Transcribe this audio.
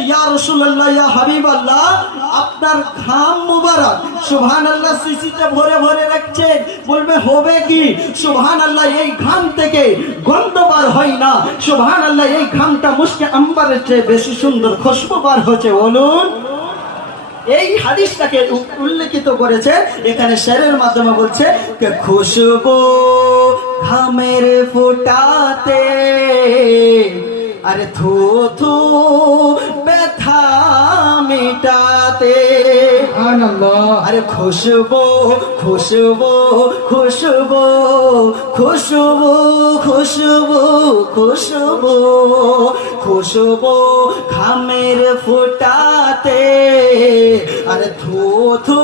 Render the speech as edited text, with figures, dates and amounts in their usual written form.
ইয়া রাসূলুল্লাহ, ইয়া হাবিবাল্লাহ, আপনার ঘাম মুবারক সুবহানাল্লাহ সিসিতে ভরে ভরে রাখছেন, বলবে হবে কি? সুবহানাল্লাহ, এই ঘাম থেকে গন্ধ বার হয় না। সুবহানাল্লাহ, এই ঘামটা মুশকে আম্বারের চেয়ে বেশি সুন্দর খুশবু বার হচ্ছে। বলুন, এই হাদিসটাকে উল্লেখিত করেছে এখানে শেরের মাধ্যমে, বলছে যে খুশবু ঘামের ফোঁটাতে, আরে থু থু ব্যথা মিটাতে, আরে খুশবু খুশবু খুশবু খুশবু খুশবু খুশবু খুশবু ঘামের ফোঁটাতে, আরে থু থু